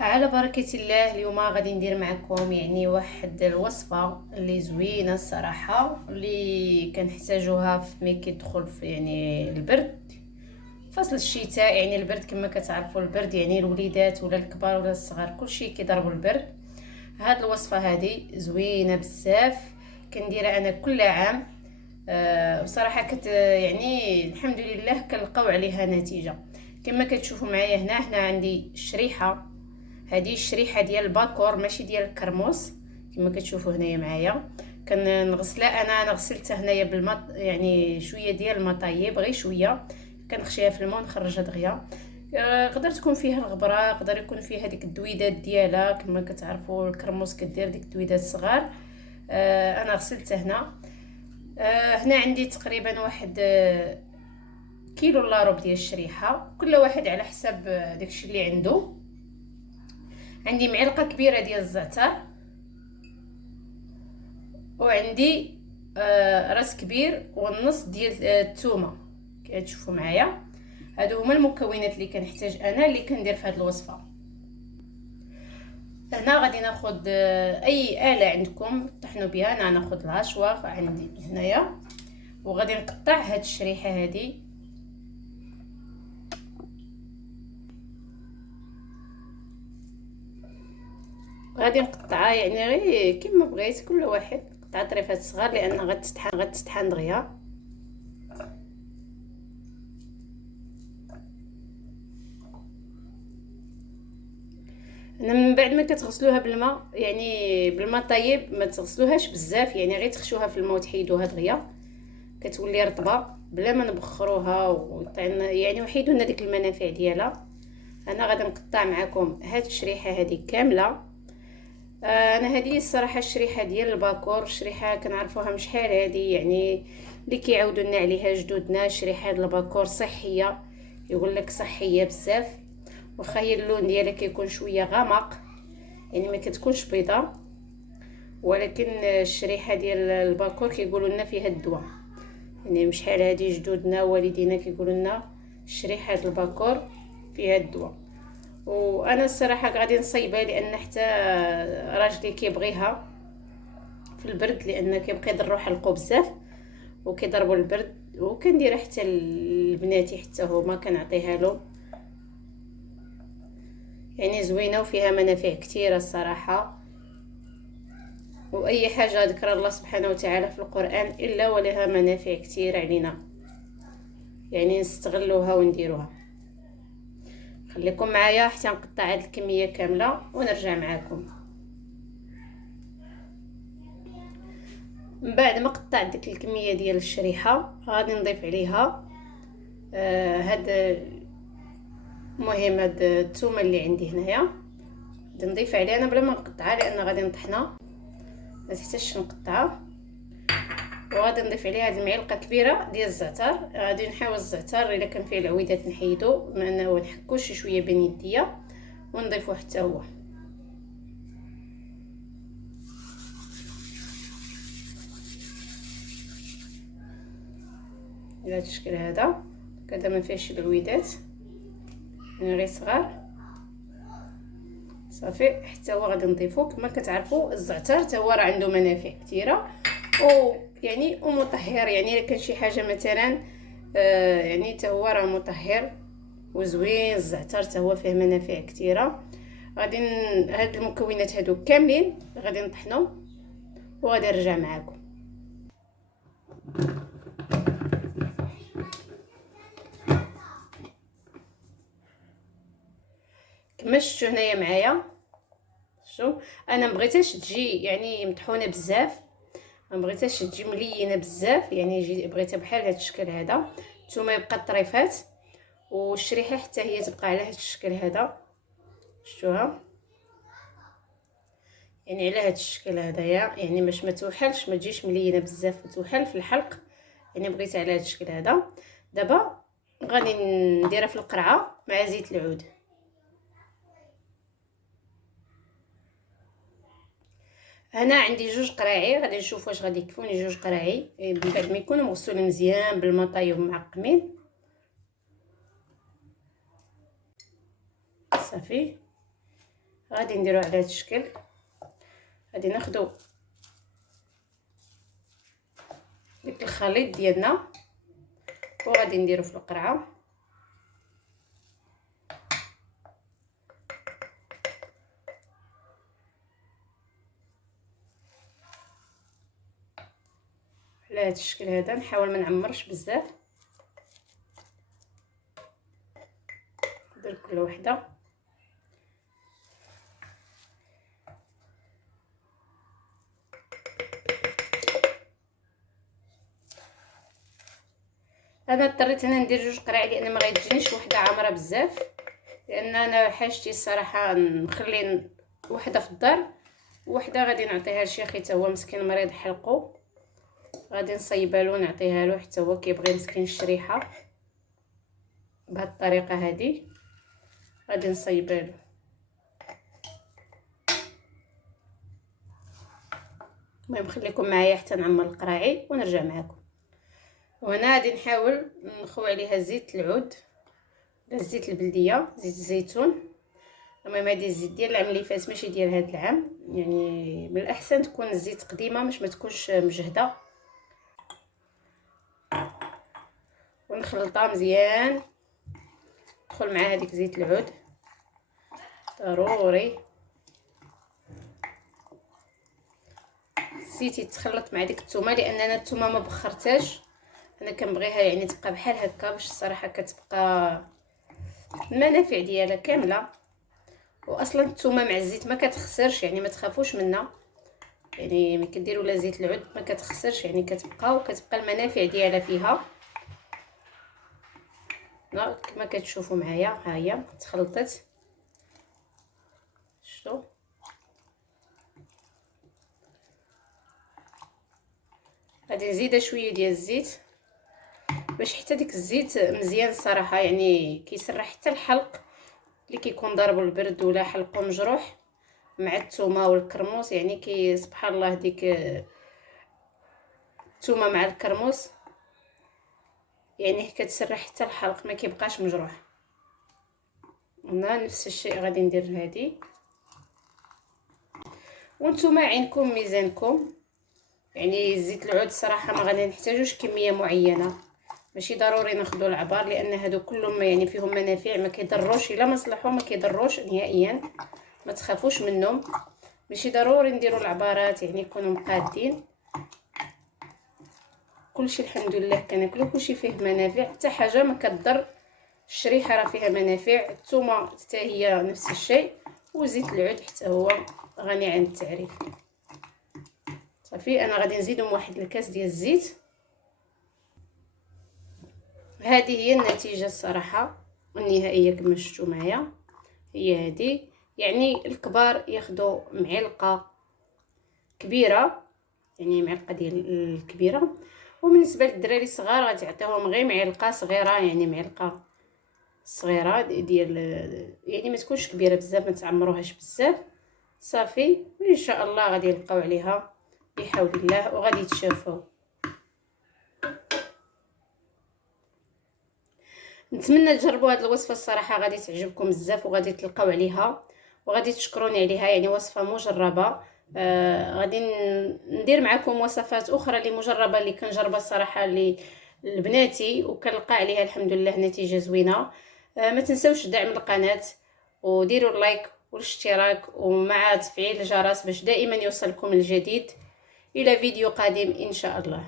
على بركة الله. اليوم غادي ندير معكم واحد الوصفة اللي زوينة الصراحة، اللي كنحتاجوها في ملي كيدخل في البرد، فصل الشتاء. البرد كما كتعرفوا، البرد الوليدات ولا الكبار ولا الصغار كلشي كيضربوا البرد. هاد الوصفة هذه زوينة بزاف، كنديرها انا كل عام. بصراحة كت الحمد لله كنلقاو عليها نتيجة. كما كتشوفوا معايا هنا عندي شريحة. هذه الشريحه ديال الباكور ماشي ديال الكرموس، كما كتشوفوا هنايا معايا. كنغسلها انا غسلتها هنايا بالماء، شويه ديال الماء طايب غير شويه، كنخشيها في الماء ونخرجها دغيا. يقدر تكون فيها الغبره، يقدر يكون فيها ديك الدويدات ديالها، كما كتعرفوا الكرموس كدير ديك الدويدات الصغار. انا غسلتها هنا. هنا عندي تقريبا واحد كيلو الا ربع ديال الشريحه، كل واحد على حسب داكشي اللي عنده. عندي معلقه كبيره ديال الزعتر، وعندي راس كبير والنص ديال الثومه. كتشوفوا معايا، هادو هما المكونات اللي كنحتاج انا اللي كندير في هذه الوصفه. هنا غادي ناخذ اي اله عندكم طحنوا بها. انا ناخذ الهاشواغ عندي هنايا، وغادي نقطع هاد الشريحه هذه. غادي نقطعها غير كما بغيت، كل واحد قطع طريفات صغار لان غتستحن دغيا. انا من بعد ما كتغسلوها بالماء، بالماء طيب، ما تغسلوهاش بزاف، غير تخشوها في الماء وتحيدوها دغيا، كتولي رطبه بلا ما نبخروها وحيدوا لنا ديك المنافع ديالها. انا غادي نقطع معكم هاد الشريحه هذه كامله. انا هذه الصراحه الشريحه ديال الباكور، الشريحه كنعرفوها من شحال هذه، اللي كيعاودوا لنا عليها جدودنا. شريحه ديال الباكور صحيه، يقول لك صحيه بزاف، واخا هي اللون ديالها كيكون شويه غامق، ما كتكونش بيضاء، ولكن الشريحه ديال الباكور كيقولوا لنا فيها الدواء. مش شحال هذه جدودنا والدينا كيقولوا لنا شريحه الباكور فيها الدواء. وانا الصراحه غادي نصايبها لان حتى راجلي كيبغيها في البرد، لان كيبقى يضرو حلقو بزاف وكيضربوا البرد. وكنديرها حتى لبناتي، حتى هما كنعطيها لهم. زوينه وفيها منافع كثيره الصراحه. واي حاجه ذكر الله سبحانه وتعالى في القران الا ولها منافع كثيره علينا، نستغلوها ونديروها. خليكم معايا حتى نقطع هاد الكميه كامله ونرجع معاكم. من بعد ما قطعت ديك الكميه ديال الشريحه، غادي نضيف عليها هاد المهم هاد الثومه اللي عندي هنايا. غادي نضيف عليها انا بلا ما نقطعها، لان غادي نطحنها، ما تحتاجش نقطعها. وغادي نضيف عليها هاد المعلقه كبيره ديال الزعتر. غادي نحاول الزعتر الا كان فيه العويدات نحيدو، ما انه نحكو شويه بين يديا ونضيفو حتى هو. بهذا الشكل هذا كذا ما فيهش العويدات، غير صغار صافي. حتى هو غادي نضيفو. كما كتعرفوا الزعتر حتى هو راه عنده منافع كثيره، ومطهر. الا كان شي حاجه مثلا حتى هو راه مطهر وزوين. الزعتر حتى هو فيه منافع كثيره. غادي هاد المكونات هادو كاملين غادي نطحنو وغادي نرجع معاكم. كما شفتوا هنايا معايا، شوف انا مبغيتهاش تجي مطحونه بزاف، ما بغيتهاش تجي ملينه بزاف، بغيتها بحال هذا الشكل هذا. الثومه يبقى الطريفات، والشريحه حتى هي تبقى على هذا الشكل هذا. شفتوها على هذا الشكل هذايا، باش ما توحلش، ما تجيش ملينه بزاف وتوحل في الحلق. بغيتها على هذا الشكل هذا. دابا غادي نديرها في القرعه مع زيت العود. هنا عندي جوج قراعي، غادي نشوف واش غادي يكفوني جوج قراعي من بعد ما يكونوا مغسولين مزيان بالماء طايب ومعقمين. صافي غادي نديرو على هذا الشكل. غادي ناخدو ديك الخليط ديالنا وغادي نديرو في القرعه. على هذا الشكل هذا. نحاول ما نعمرش بزاف، ندير كل وحده. انا اضطريت هنا ندير جوج قراع لان ما غيتجينيش وحده عامره بزاف، لان انا حاجتي الصراحه نخلي وحده في الدار وحده غادي نعطيها لشي اخي حتى هو مسكين مريض حلقو، غادي نصيبها له نعطيها له حتى هو كيبغي مسكين الشريحه. بهذه الطريقه هذه غادي نصيبها له. المهم خليكم معايا حتى نعمر القراعي ونرجع معكم. وهنا غادي نحاول نخوي عليها زيت العود ولا الزيت البلديه، زيت الزيتون. المهم هذه الزيت ديال العام اللي فات ماشي ديال هذا العام، يعني من الاحسن تكون الزيت قديمه باش ما تكونش مجهده. ونخلطها مزيان، ندخل مع هذيك زيت العود ضروري. الزيت يتخلط مع ديك الثومه لان انا الثومه ما بخرتهاش، انا كنبغيها يعني تبقى بحال هكا باش الصراحه كتبقى المنافع ديالها كامله. واصلا الثومه مع الزيت ما كتخسرش، يعني ما تخافوش منها، يعني ملي كديروا لا زيت العود ما كتخسرش، يعني كتبقى المنافع ديالها فيها. كما كتشوفوا معايا ها هي تخلطت. شفتوا؟ غادي نزيد شويه ديال الزيت باش حتى ديك الزيت مزيان الصراحه، يعني كيسرح حتى الحلق اللي كيكون ضارب البرد ولا حلقو مجروح مع الثومه والكرموس، يعني سبحان الله ديك الثومه مع الكرموس يعني كتسرح حتى الحلق ما كيبقاش مجروح. هنا نفس الشيء غادي ندير هذه. وانتم عينكم ميزانكم، يعني زيت العود صراحه ما غادي نحتاجوش كميه معينه، ماشي ضروري ناخذوا العبار لان هادو كلهم يعني فيهم منافع ما كيضروش، الا ما صلحوا ما كيضروش نهائيا، ما تخافوش منهم. ماشي ضروري نديروا العبارات يعني يكونوا مقادين. كلشي الحمد لله كناكلو، كلشي فيه منافع، حتى حاجه ما كتضر. الشريحه راه فيها منافع، الثومه حتى هي نفس الشيء، وزيت العود حتى هو غني عن التعريف. صافي انا غادي نزيدهم واحد الكاس ديال الزيت. هذه هي النتيجه الصراحه النهائيه كما شفتوا معايا، هي هذه. يعني الكبار ياخذوا معلقه كبيره، يعني معلقه ديال الكبيره، وبالنسبه للدراري الصغار غادي تعطيهم غير معلقه صغيره، يعني معلقه صغيره ديال يعني ما تكونش كبيره بزاف، ما تعمروهاش بزاف. صافي ان شاء الله غادي يلقاو عليها بحول الله وغادي يتشافوا. نتمنى تجربوا هذه الوصفه الصراحه غادي تعجبكم بزاف وغادي تلقاو عليها وغادي تشكروني عليها، يعني وصفه مجربه. غادي ندير معكم وصفات اخرى اللي مجربه اللي كنجربها الصراحه لبناتي وكنلقى عليها الحمد لله نتيجه زوينه. ما تنسوش دعم القناه وديروا اللايك والاشتراك ومع تفعيل الجرس باش دائما يوصلكم الجديد. الى فيديو قادم ان شاء الله.